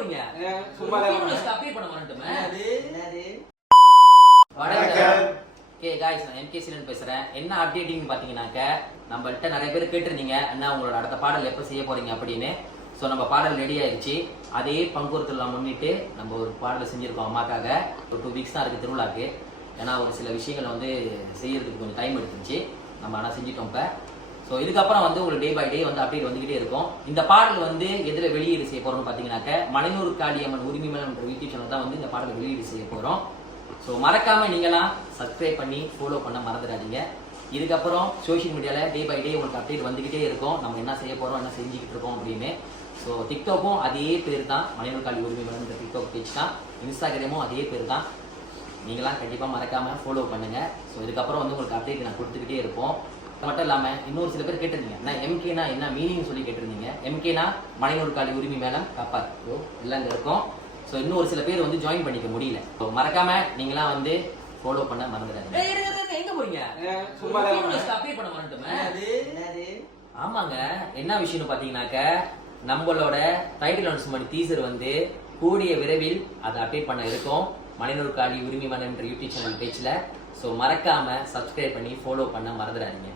போறீங்க? சும்மா அப்டேட் பண்ண வரட்டுமே. என்னது? ஓகே गाइस, நான் எம்கே சிலன் பேசுறேன். என்ன அப்டேட்டிங் பாத்தீங்கன்னாக்க, நம்மள்ட்ட நிறைய பேர் கேட்டிருந்தீங்க அண்ணா உங்களோட அடுத்த பாடல் எப்ப செய்ய போறீங்க அப்படின்னு. ஸோ நம்ம பாடல் ரெடி ஆயிடுச்சு. அதே பங்குறுத்தலாம் முன்னிட்டு நம்ம ஒரு பாடல் செஞ்சிருக்கோம் அம்மாக்காக. ஒரு 2 வீக்ஸ் தான் இருக்கு திருவிழாக்கு. ஏன்னா ஒரு சில விஷயங்கள் வந்து செய்யறதுக்கு கொஞ்சம் டைம் எடுத்துச்சு. நம்ம ஆனால் செஞ்சிட்டோம் இப்போ. ஸோ இதுக்கப்புறம் வந்து உங்களுக்கு டே பை டே வந்து அப்டேட் வந்துகிட்டே இருக்கும். இந்த பாடல் வந்து எதில் வெளியீடு செய்ய போறோம்னு பார்த்தீங்கன்னாக்க, மலைனூர் காளியம்மன் உரிமை மேலம் யூடியூப் சேனல் தான் வந்து இந்த பாடல் வெளியீடு செய்ய போறோம். ஸோ மறக்காம நீங்களாம் சப்ஸ்கிரைப் பண்ணி ஃபாலோ பண்ண மறந்துடாதீங்க. இதுக்கப்புறம் சோஷியல் மீடியால டே பை டே உங்களுக்கு அப்டேட் வந்துகிட்டே இருக்கும். நம்ம என்ன செய்ய போறோம், என்ன செஞ்சுக்கிட்டு இருக்கோம் அப்படின்னு. ஸோ டிக்டாக்கும் அதே பேர் தான், மலைனூர் காளி உரிமை மேலம் டிக்டாக் பேஜ் தான். இன்ஸ்டாகிராமும் அதே பேர் தான். நீங்களாம் கண்டிப்பாக மறக்காம ஃபாலோ பண்ணுங்க. ஸோ இதுக்கப்புறம் வந்து உங்களுக்கு அப்டேட் நான் கொடுத்துக்கிட்டே இருப்போம். மட்டும் இல்லாமல் இன்னொரு சில பேர் கேட்டிருந்தீங்க, நான் எம்கேனா என்ன மீனிங் சொல்லி கேட்டிருந்தீங்க. எம்கேனா மலைனூர் காளி உரிமை மேலம் காப்பாற்று எல்லாம் இங்கே இருக்கும். ஸோ இன்னும் ஒரு சில பேர் வந்து ஜாயின் பண்ணிக்க முடியல. ஸோ மறக்காம நீங்களாம் வந்து ஃபாலோ பண்ண மறந்துடாதீங்க. எங்க போறீங்க? சும்மா அப்டேட் பண்ண வரட்டுமே. என்னது? ஆமாங்க, என்ன விஷயம்னு பாத்தீங்கன்னாக்க, நம்மளோட டைட்டில் அனௌன்ஸ்மெண்ட் டீசர் வந்து கூடிய விரைவில் அதை அப்டேட் பண்ண இருக்கோம் மலைனூர் காளி உரிமை மேலம் யூடியூப் சேனல் பேஜ்ல. ஸோ மறக்காம சப்ஸ்கிரைப் பண்ணி ஃபாலோ பண்ண மறந்துடாதீங்க.